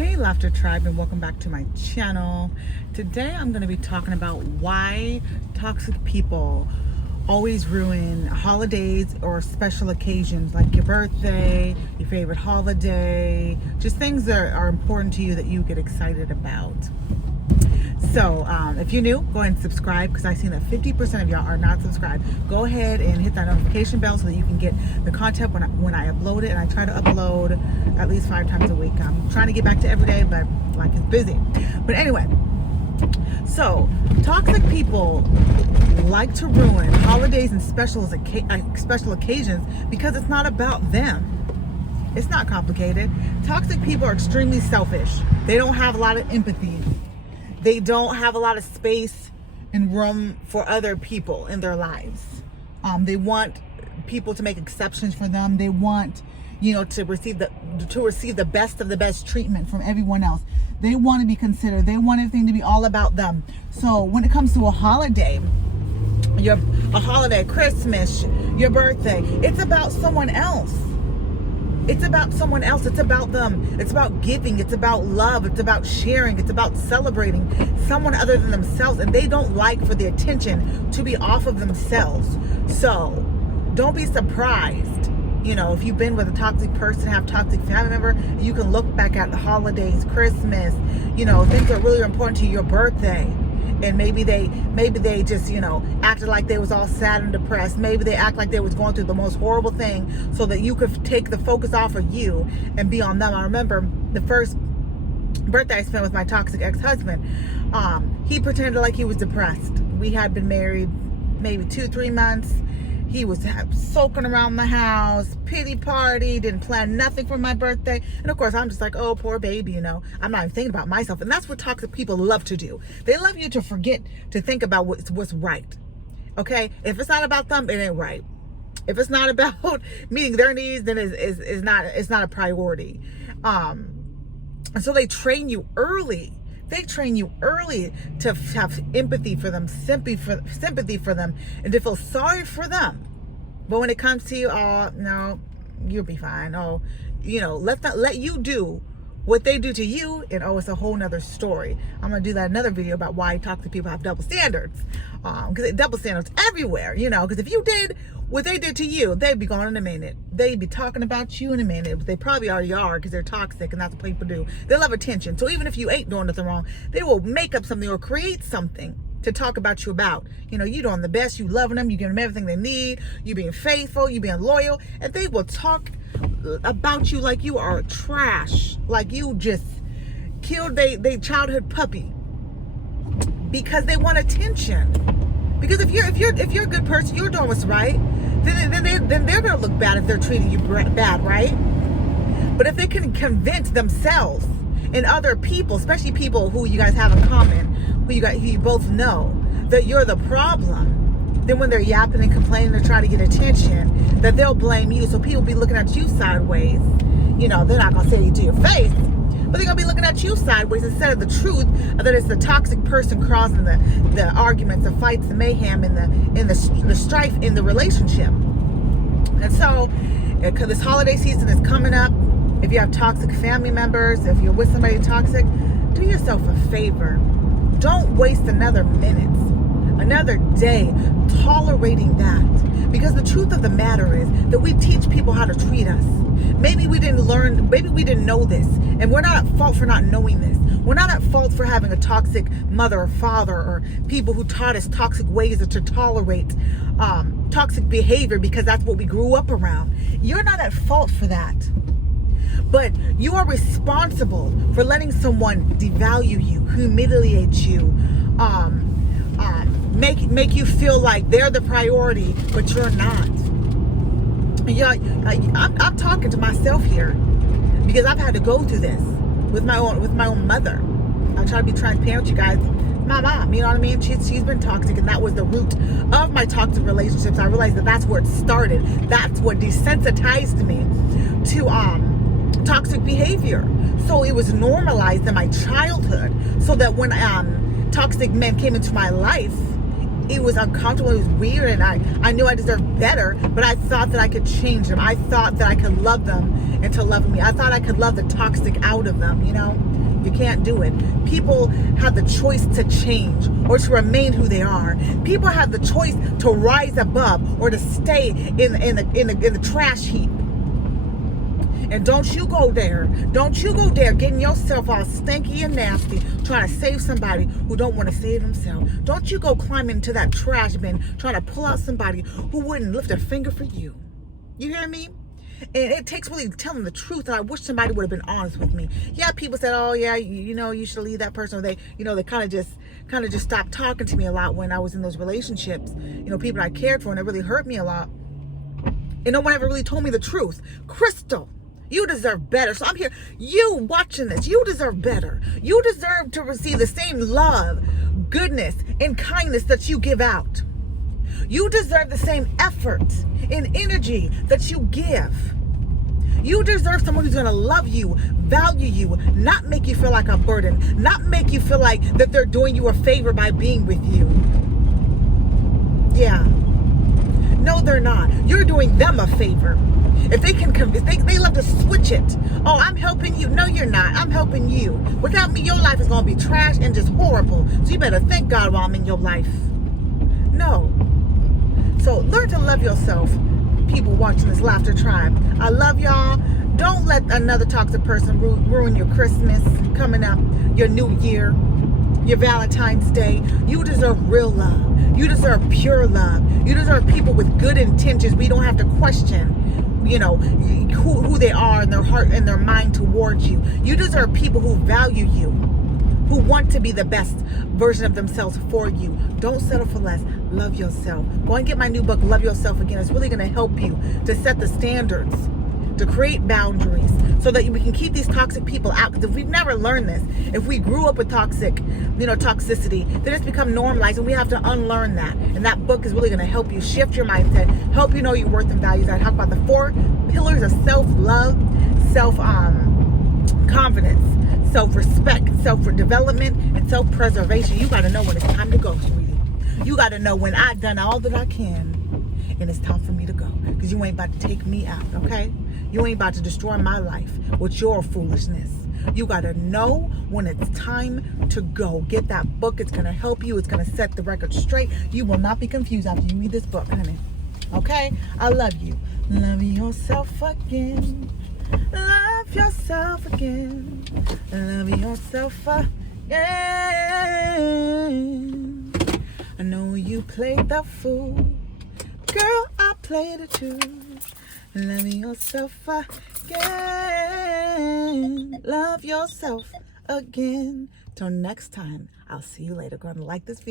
Hey Laughter Tribe, and welcome back to my channel. Today I'm going to be talking about why toxic people always ruin holidays or special occasions like your birthday, your favorite holiday, just things that are important to you that you get excited about. So if you're new, go ahead and subscribe, because I've seen that 50% of y'all are not subscribed. Go ahead and hit that notification bell so that you can get the content when I upload it. And I try to upload at least 5 times a week. I'm trying to get back to every day, but life is busy. But anyway, so toxic people like to ruin holidays and special occasions because it's not about them. It's not complicated. Toxic people are extremely selfish. They don't have a lot of empathy. They don't have a lot of space and room for other people in their lives. They want people to make exceptions for them. They want, to receive the best of the best treatment from everyone else. They want to be considered. They want everything to be all about them. So when it comes to a holiday, Christmas, your birthday, it's about someone else. It's about someone else. It's about them. It's about giving. It's about love. It's about sharing. It's about celebrating someone other than themselves. And they don't like for the attention to be off of themselves. So don't be surprised. If you've been with a toxic person, have a toxic family member, you can look back at the holidays, Christmas, things that really are important to you, your birthday. And maybe they just, acted like they was all sad and depressed. Maybe they act like they was going through the most horrible thing so that you could take the focus off of you and be on them. I remember the first birthday I spent with my toxic ex-husband. He pretended like he was depressed. We had been married maybe 2-3 months. He was soaking around the house, pity party, didn't plan nothing for my birthday. And of course, I'm just like, oh, poor baby, I'm not even thinking about myself. And that's what toxic people love to do. They love you to forget to think about what's right. Okay? If it's not about them, it ain't right. If it's not about meeting their needs, then it's not a priority. And so they train you early. They train you early to have empathy for them, sympathy for them, and to feel sorry for them. But when it comes to you, oh, no, you'll be fine. Oh, let you do what they do to you, and it's a whole nother story. I'm going to do that another video about why toxic people have double standards. Because double standards everywhere, because if you did what they did to you, they'd be gone in a minute. They'd be talking about you in a minute. They probably already are, because they're toxic, and that's what people do. They love attention. So even if you ain't doing nothing wrong, they will make up something or create something to talk about you about. You doing the best, you loving them, you giving them everything they need, you being faithful, you being loyal, and they will talk about you like you are trash, like you just killed their childhood puppy, because they want attention. Because if you're a good person, you're doing what's right, then they're gonna look bad if they're treating you bad, right? But if they can convince themselves and other people, especially people who you guys have in common, who you both know, that you're the problem, then when they're yapping and complaining to try to get attention, that they'll blame you. So people be looking at you sideways. They're not gonna say it to your face, but they're gonna be looking at you sideways instead of the truth that it's the toxic person causing the arguments, the fights, the mayhem, and the strife in the relationship. And so, because this holiday season is coming up, if you have toxic family members, if you're with somebody toxic, do yourself a favor. Don't waste another minute, another day tolerating that. Because the truth of the matter is that we teach people how to treat us. Maybe we didn't learn, maybe we didn't know this. And we're not at fault for not knowing this. We're not at fault for having a toxic mother or father, or people who taught us toxic ways to tolerate toxic behavior, because that's what we grew up around. You're not at fault for that. But you are responsible for letting someone devalue you, humiliate you, make you feel like they're the priority, but you're not. I'm talking to myself here, because I've had to go through this with my own mother. I try to be transparent with you guys. My mom, you know what I mean? She's been toxic, and that was the root of my toxic relationships. I realized that that's where it started. That's what desensitized me to toxic behavior. So it was normalized in my childhood, so that when toxic men came into my life, it was uncomfortable, it was weird, and I knew I deserved better, but I thought that I could change them. I thought that I could love them into loving me. I thought I could love the toxic out of them, you know? You can't do it. People have the choice to change or to remain who they are. People have the choice to rise above or to stay in the trash heap. And don't you go there. Don't you go there getting yourself all stinky and nasty trying to save somebody who don't want to save themselves. Don't you go climbing into that trash bin trying to pull out somebody who wouldn't lift a finger for you. You hear me? And it takes really telling the truth. And I wish somebody would have been honest with me. Yeah, people said, oh yeah, you know, you should leave that person. Or they kind of just stopped talking to me a lot when I was in those relationships. You know, people I cared for, and it really hurt me a lot. And no one ever really told me the truth. Crystal, you deserve better. So I'm here. You watching this, you deserve better. You deserve to receive the same love, goodness, and kindness that you give out. You deserve the same effort and energy that you give. You deserve someone who's going to love you, value you, not make you feel like a burden, not make you feel like that they're doing you a favor by being with you. Yeah. No, they're not. You're doing them a favor. If they can convince, they love to switch it. Oh, I'm helping you. No, you're not. I'm helping you. Without me, your life is going to be trash and just horrible. So you better thank God while I'm in your life. No. So learn to love yourself, people watching this Laughter Tribe. I love y'all. Don't let another toxic person ruin your Christmas coming up, your New Year, your Valentine's Day. You deserve real love. You deserve pure love. You deserve people with good intentions. We don't have to question, you know, who they are in their heart and their mind towards you. You deserve people who value you, who want to be the best version of themselves for you. Don't settle for less. Love yourself. Go and get my new book, Love Yourself Again. It's really going to help you to set the standards, to create boundaries, so that we can keep these toxic people out. Because if we've never learned this, if we grew up with toxicity, then it's become normalized, and we have to unlearn that. And that book is really going to help you shift your mindset, help you know your worth and values. I talk about the 4 pillars of self-love, self-confidence, self-respect, self-development, and self-preservation. You got to know when it's time to go, sweetie. You got to know when I've done all that I can and it's time for me to go, because you ain't about to take me out, okay? You ain't about to destroy my life with your foolishness. You got to know when it's time to go. Get that book. It's going to help you. It's going to set the record straight. You will not be confused after you read this book, honey. Okay? I love you. Love yourself again. Love yourself again. Love yourself again. I know you played the fool. Girl, I played it too. Love yourself again. Love yourself again. Till next time, I'll see you later. Go and like this video.